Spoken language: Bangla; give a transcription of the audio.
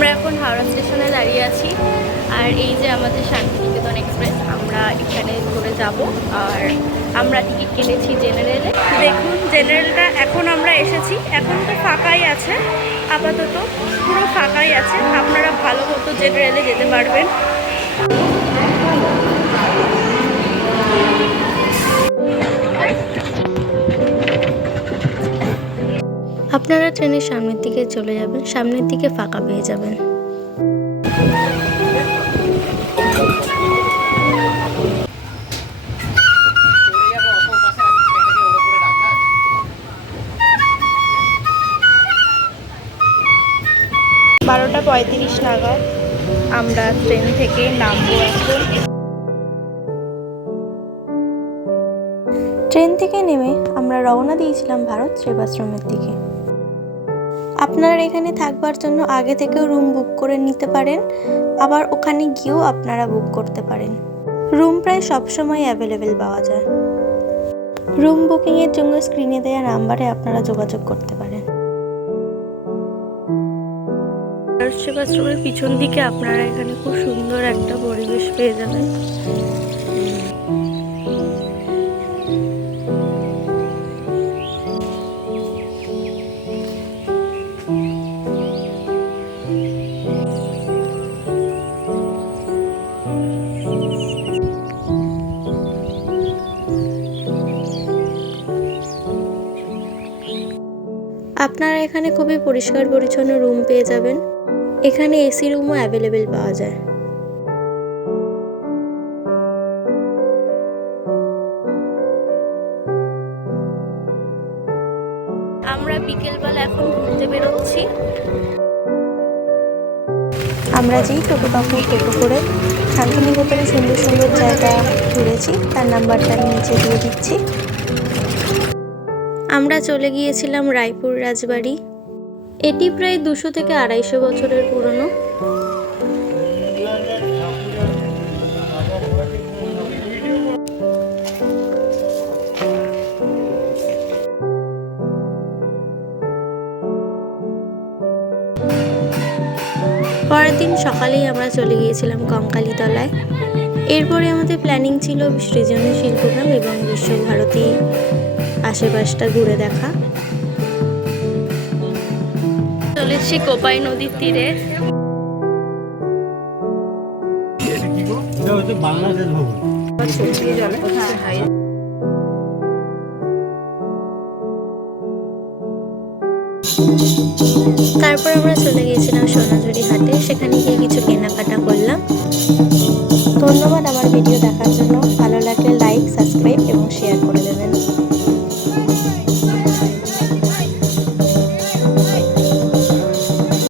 আমরা এখন হাওড়া স্টেশনে দাঁড়িয়ে আছি, আর এই যে আমাদের শান্তিনিকেতন এক্সপ্রেস, আমরা এখানে করে যাব। আর আমরা টিকিট কেটেছি জেনারেলে। দেখুন জেনারেলটা এখন আমরা এসেছি, এখন তো ফাঁকাই আছে, আপাতত পুরো ফাঁকাই আছে। আপনারা ভালো মতো জেনারেলে যেতে পারবেন। আপনারা ট্রেনের সামনের দিকে চলে যাবেন, সামনের দিকে ফাঁকা পেয়ে যাবেন। বারোটা 35 নাগাদ আমরা ট্রেন থেকে নামবো। এখন ট্রেন থেকে নেমে আমরা রওনা দিয়েছিলাম ভারত সেবাশ্রমের দিকে। আপনারা এখানে থাকবার জন্য আগে থেকেও রুম বুক করে নিতে পারেন, আবার ওখানে গিয়েও আপনারা বুক করতে পারেন। রুম প্রায় সবসময় অ্যাভেলেবেল পাওয়া যায়। রুম বুকিংয়ের জন্য স্ক্রিনে দেওয়া নাম্বারে আপনারা যোগাযোগ করতে পারেন। ভারত সেবাশ্রমের পিছন দিকে আপনারা এখানে খুব সুন্দর একটা পরিবেশ পেয়ে যাবেন। আপনারা এখানে খুবই পরিষ্কার পরিচ্ছন্ন রুম পেয়ে যাবেন। এখানে এসি রুমও অ্যাভেলেবেল পাওয়া যায়। আমরা বিকেলবেলা এখন ঘুরতে বেরোচ্ছি। আমরা যেই টোটো করে শান্তিনিকেতনে সুন্দর সুন্দর জায়গা ঘুরেছি তার নাম্বারটা নিচে দিয়ে দিচ্ছি। আমরা চলে গিয়েছিলাম রায়পুর রাজবাড়ি। এটি প্রায় 200 থেকে 250 বছরের পুরনো। পরের দিন সকালেই আমরা চলে গিয়েছিলাম কঙ্কালীতলায়। এরপরে আমাদের প্ল্যানিং ছিল সৃজনশীল প্রোগ্রাম এবং বিশ্বভারতী আশেপাশটা ঘুরে দেখা। চলেছি কোপাই নদীর তীরে। তারপর আমরা চলে গিয়েছিলাম সোনাঝুরি হাটে, সেখানে গিয়ে কিছু কেনাকাটা করলাম। ধন্যবাদ আমার ভিডিও দেখার জন্য। ভালো লাগলে লাইক, সাবস্ক্রাইব এবং শেয়ার করে দেবেন।